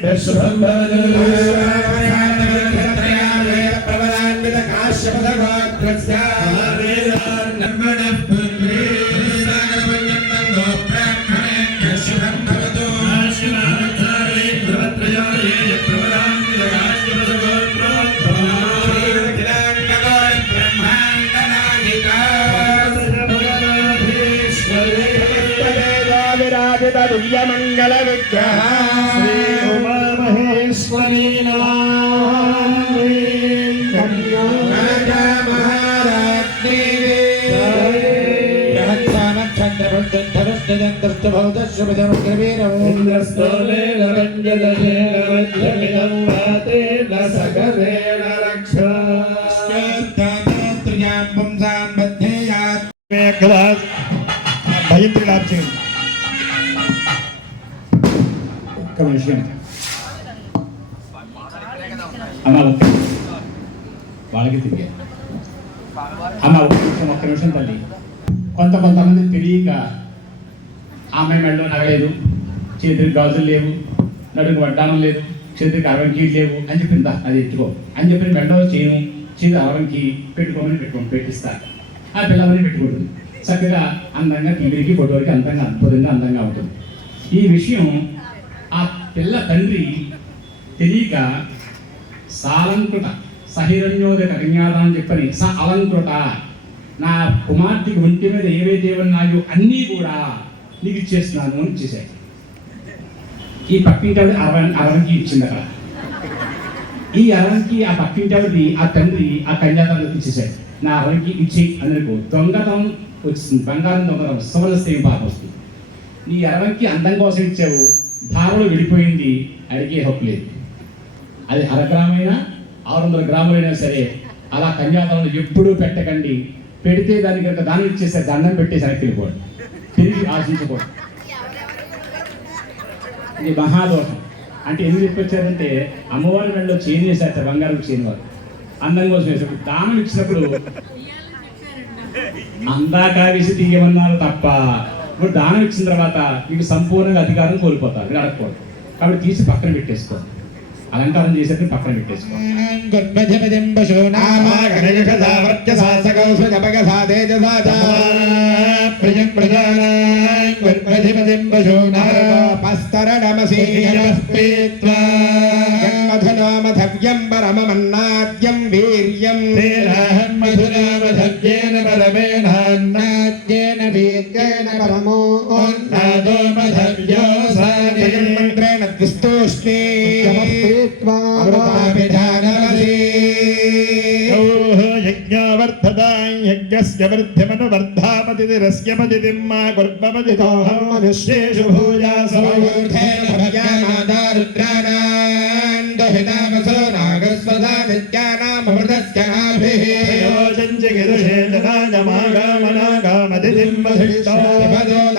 బ్రాహ్మణేభ్యः శుభం ఇంద్రస్తోలేన రంజలేన వజ్రమిదం వాతేన సకరేణ రక్షా భయం లాభ చేయండి ఒక్క విషయం అమ్మ ఒక్క వాళ్ళకి తిరిగే అమ్మ ఒక్క నిమిషం ఒక్క నిమిషం తల్లి కొంత కొంతమంది తెలియక ఆమె మెడలో నగలేదు చేతికి గాజులు లేవు నడుకు వడ్డానం లేదు చేతికి అరవంకి లేవు అని చెప్పింది అది ఎత్తుకో అని చెప్పి మెడలో చేయను చేతి అరవంకి పెట్టుకోమని పెట్టుకో పెట్టిస్తారు ఆ పిల్లవని పెట్టుకుంటుంది. చక్కగా అందంగా టీవీకి ఫోటోకి అందంగా అద్భుతంగా అందంగా ఉంటుంది ఈ విషయం ఆ పిల్ల తండ్రి తెలియక సాలంకృత సహిరణ్యోదక కన్యాదానం అని చెప్పని స అలంకృత నా కుమార్తెకి ఒంటి మీద ఏవైతే ఉన్నాయో అన్నీ కూడా నీకు ఇచ్చేస్తున్నాను అని ఇచ్చేసాడు ఈ పక్కింటి ఆవిడ అరవ అరవంకి ఇచ్చింది అక్కడ ఈ అరవంకి ఆ పక్కింటి ఆవిడది ఆ తండ్రి ఆ కన్యాదానం ఇచ్చేసాడు నా అరవంకి ఇచ్చి అందరికీ దొంగతనం వచ్చింది బంగారం దొంగతనం సువర్ణశ్రేయం పాప వస్తుంది. నీ అరవంకి అందం కోసం ఇచ్చావు. ధారలో విడిపోయింది అడిగే హక్కు లేదు. అది అర గ్రామైనా ఆరు వందల గ్రాములైనా సరే అలా కన్యాదానం ఎప్పుడూ పెట్టకండి. పెడితే దానికి కనుక దానం ఇచ్చేసే దండం పెట్టేసి వెనక్కి వెళ్ళిపోండి తిరిగి ఆశించకూడదు. ఇది మహాదోషం. అంటే ఎందుకు చెప్పొచ్చారంటే అమ్మవారి మెడలో చేంజ్ చేశారు బంగారం చేయని వారు అందం కోసం వేసారు దానం ఇచ్చినప్పుడు అందాక వేసి తీయమన్నారు తప్ప ఇప్పుడు దానం ఇచ్చిన తర్వాత మీకు సంపూర్ణంగా అధికారం కోల్పోతారు మీరు అడగకూడదు. కాబట్టి తీసి పక్కన పెట్టేసుకోండి. అలంకారం చేసేది పక్కన పెట్టేసుకోండి వీర్యం మధురామధవ్యేన పరమేణాన్నాద్యేన వీర్యేణ పరమో నాదో మధవ్యో సానే మంత్రేణ ద్విస్తోష్ణే యజ్ఞావర్ధదాం యజ్ఞస్య వృద్ధిమనువర్ధాపతిరస్య పతిదిం మా కుర్మపతితోహం మనుష్యేషు భూయాసో ప్రయోజం జగిరుషే జనాగమాగామనాగామతిదిం మధిష్టో ఓముత్సృజ్యధరం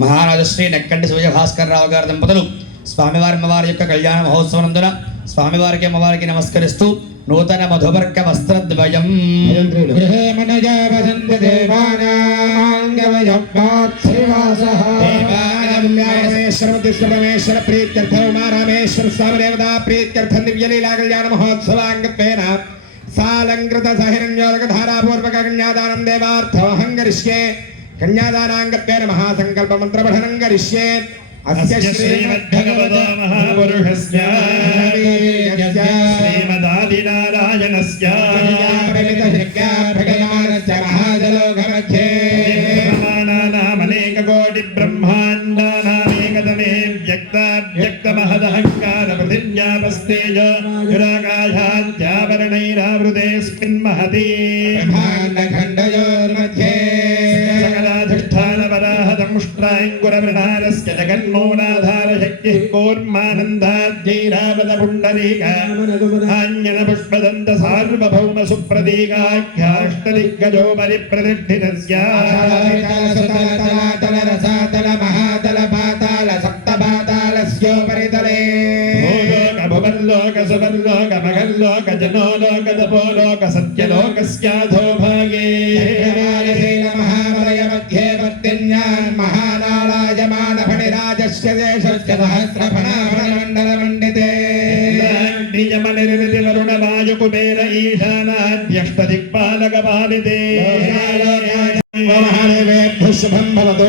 మహారాజు శ్రీ నక్కంటి సూర్యభాస్కర్ రావు గారి దంపతులు స్వామివారి అమ్మవారి యొక్క కళ్యాణ మహోత్సవనందున స్వామివారికి అమ్మవారికి నమస్కరిస్తూ నూతన మధువర్గ వస్త్రద్వయం. రామేశ్వర మనుజా వసంతి దేవానాంగవయవ్వాత్శ్రీవాసః స్వామి దేవతా ప్రీత్యర్థం దివ్యలీలా కళ్యాణ మహోత్సవాంగత్వేన సాలంకృత సహిరణ్యోదక ధారాపూర్వక కన్యాదానం దేవార్థమహంకరిష్యే కన్యాదానాంగత్వేన మహాసంకల్ప మంత్ర పఠనం కరిష్యే అస్య శ్రీమద్భగవతో మహాపురుషస్య శ్రీమదాదినారాయణస్య ప్రమాణానామనేకకోటి బ్రహ్మాండానామేకతమే వ్యక్తావ్యక్తమహదహంకార పృథివ్యాపస్తేజ యురాకాశాద్యావరణైరావృతేऽస్మిన్ మహతి सकलाधिष्ठानपराहतमुष्ट्राङ्कुरमृणारस्य जगन्मूलाधारशक्तिः कूर्मानन्दाद्यैरावतपुण्डरीकाञ्जनपुष्पदन्त सार्वभौम सुप्रतीकाख्याष्टदिग्गजो परिप्रतिष्ठितस्य भूलोक भुवर्लोक सुवर्लोक जनो लोक तपो लोक सत्यलोकस्याधो भागे మహానారాయమానఫణిరాజస్య దేశస్య సహస్రఫణాఫణమండలమండితే నిజమనిరుతివరుణవాయుకుబేర ఈశానాద్యష్టదిక్పాలకపాలితే మహాదేవేభ్యः శుభం భవతు.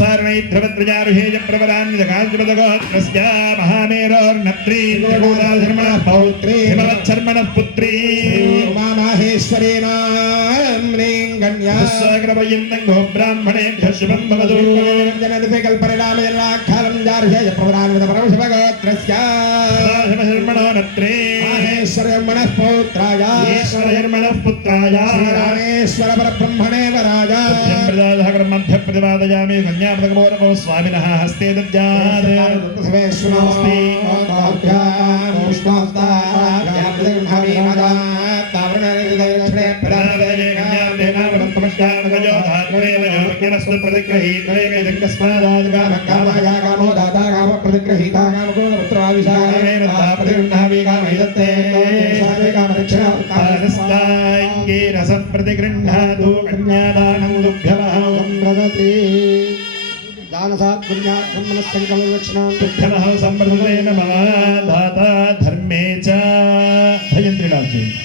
సార్వైధ్రువత్రజారుహేజ ప్రవరాన్వితకాద్రుపదగోత్రస్య మహామేరోర్నత్రీంద్రగోదాధర్మణ పౌత్రీ హిమవత్సర్మణ పుత్రీ ఉమామాహేశ్వరీ నామ్నీం కన్యా స్వగ్రవయందంగో బ్రాహ్మణేభ్య శుభం భవతు జనదిపి కల్పరిరామజలాఖాలం साक्षात्मजो धात्मनेव योग्यनस्तु प्रतिगृहीत्वैव यदकस्मादाद्गामकामः कामो दाता काम प्रतिगृहीता कामको पुत्राविशालेन प्रतिगृह्णामि कामैदत्ते कामदक्षिणाङ्गे रसं प्रतिगृह्णातु कन्यादानं दुःखमहं प्रदति दानसात् पुण्यार्थं मनस्सङ्कल्पलक्षणां दुःखमहं सम्प्रदतेन मम दाता धर्मे च धयन्द्रिणां च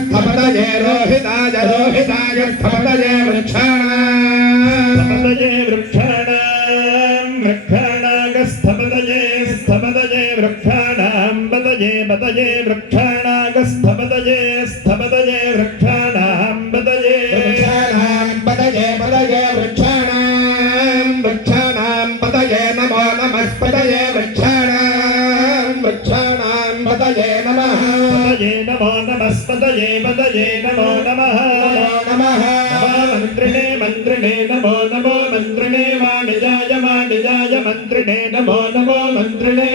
स्थपतये जय रोहिताय जय वृक्षाय నమో. నమః. నమః. నమో మంత్రిణే మంత్రిణే నమో నమో మంత్రిణే వాణిజాయ వాణిజాయ మంత్రిణే నమో నమో మంత్రిణే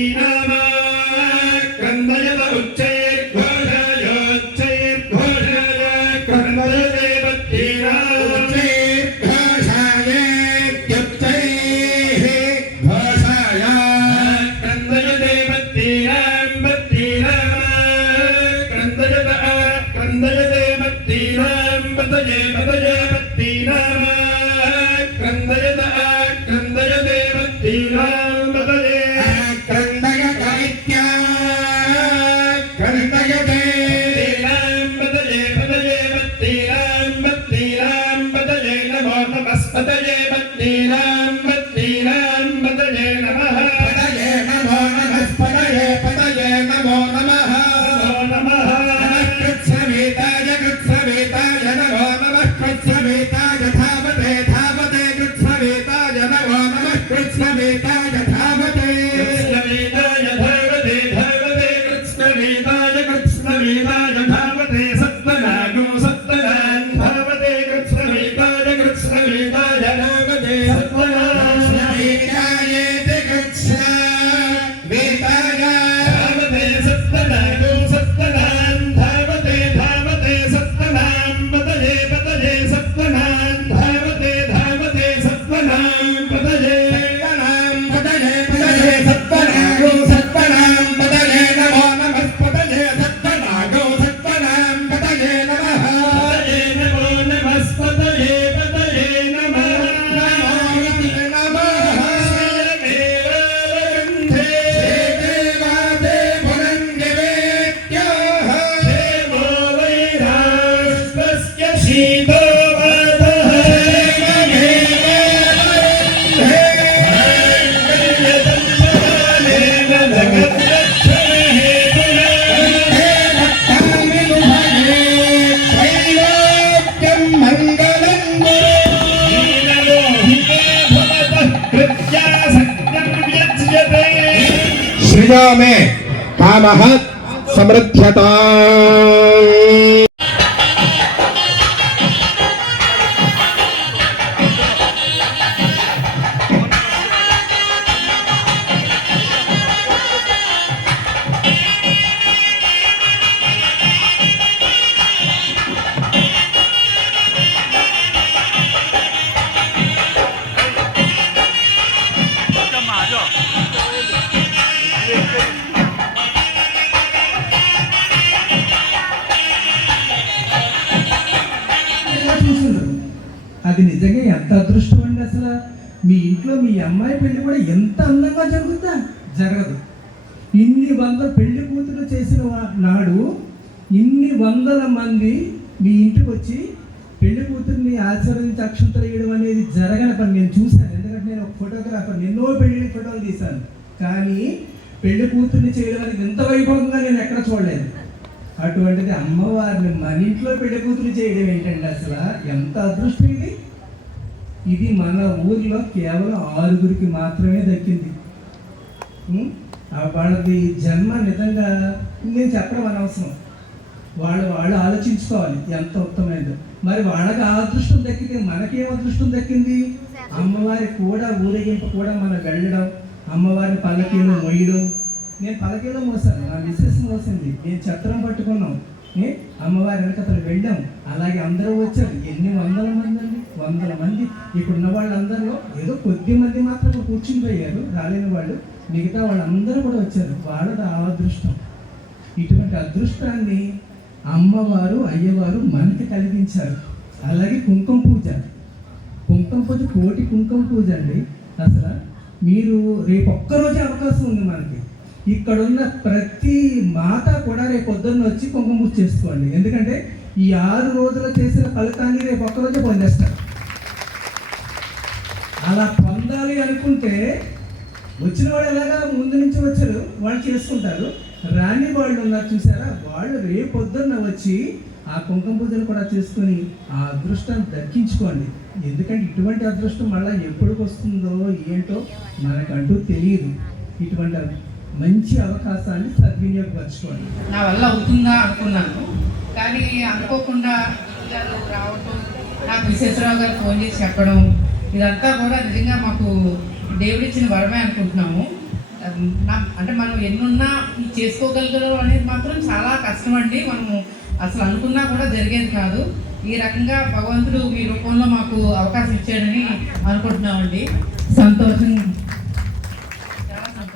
Tina. Kali. दिशा में। का महत् समृद्ध्यता। అమ్మాయి పెళ్ళి కూడా ఎంత అందంగా జరుగుతా? జరగదు. ఇన్ని వందల పెళ్ళి కూతురు చేసిన వా- నాడు ఇన్ని వందల మంది మీ ఇంటికి వచ్చి పెళ్ళి కూతుర్ని ఆశీర్వదించి అక్షంతలు వేయడం అనేది జరగని పని. నేను చూశాను. ఎందుకంటే నేను ఒక ఫోటోగ్రాఫర్. ఎన్నో పెళ్ళి ఫోటోలు తీశాను. కానీ పెళ్ళి కూతుర్ని చేయడం అనేది ఎంత వైభవంగా నేను ఎక్కడ చూడలేదు. అటువంటిది అమ్మవారిని మన ఇంట్లో పెళ్ళి కూతురు చేయడం ఏంటండి అసలు? ఎంత అదృష్టం ఇది? ఇది మన ఊర్లో కేవలం ఆరుగురికి మాత్రమే దక్కింది. వాళ్ళది జన్మ నిజంగా నేను చెప్పడం అనవసరం. వాళ్ళు వాళ్ళు ఆలోచించుకోవాలి ఎంత ఉత్తమైందో మరి వాళ్ళకి ఆ అదృష్టం దక్కితే మనకేం అదృష్టం దక్కింది? అమ్మవారి కూడా ఊరేగింపు కూడా మనం వెళ్ళడం అమ్మవారిని పల్లకీలో మొయ్యడం. నేను పల్లకీలో మోసాను నా మిస్సెస్ మోసింది. నేను చత్రం పట్టుకున్నాం? అమ్మవారి వెనకతలు వెళ్ళాం. అలాగే అందరూ వచ్చారు. ఎన్ని వందల మంది అండి? వందల మంది. ఇప్పుడున్న వాళ్ళందరిలో ఏదో కొద్ది మంది మాత్రం కూర్చుని పోయారు. రాలేని వాళ్ళు. మిగతా వాళ్ళందరూ కూడా వచ్చారు. వాళ్ళది అదృష్టం. ఇటువంటి అదృష్టాన్ని అమ్మవారు అయ్యవారు మనకి కలిగించారు. అలాగే కుంకుమ పూజ. కుంకుమ పూజ కోటి కుంకుమ పూజ అండి. అసలు మీరు రేపు ఒక్కరోజే అవకాశం ఉంది మనకి. ఇక్కడున్న ప్రతి మాత కూడా రేపు పొద్దున్న వచ్చి కుంకుమ పూజ చేసుకోండి. ఎందుకంటే ఈ ఆరు రోజులు చేసిన ఫలితాన్ని రేపు ఒక్కరోజే పొందేస్తారు. అలా పొందాలి అనుకుంటే వచ్చిన వాళ్ళు ఎలాగా ముందు నుంచి వచ్చారు? వాళ్ళు చేసుకుంటారు. రాని వాళ్ళు ఉన్నారు చూసారా? వాళ్ళు రేపు పొద్దున్న వచ్చి ఆ కుంకుమ పూజలు కూడా చేసుకొని ఆ అదృష్టాన్ని దక్కించుకోండి. ఎందుకంటే ఇటువంటి అదృష్టం మళ్ళీ ఎప్పటికి వస్తుందో ఏంటో మనకంటూ తెలియదు. ఇటువంటి మంచి అవకాశాన్ని సద్వినియోగపరచుకోండి. నా వల్ల అవుతుందా అనుకున్నాను. కానీ అనుకోకుండా రావటం నాకు విశ్వేశ్వరరావు గారు ఫోన్ చేసి చెప్పడం ఇదంతా కూడా నిజంగా మాకు దేవుడిచ్చిన వరమే అనుకుంటున్నాము. అంటే మనం ఎన్నున్నా చేసుకోగలగడం అనేది మాత్రం చాలా కష్టం అండి మనము అసలు అనుకున్నా కూడా జరిగేది కాదు. ఈ రకంగా భగవంతుడు మీ రూపంలో మాకు అవకాశం ఇచ్చాడని అనుకుంటున్నామండి. సంతోషం.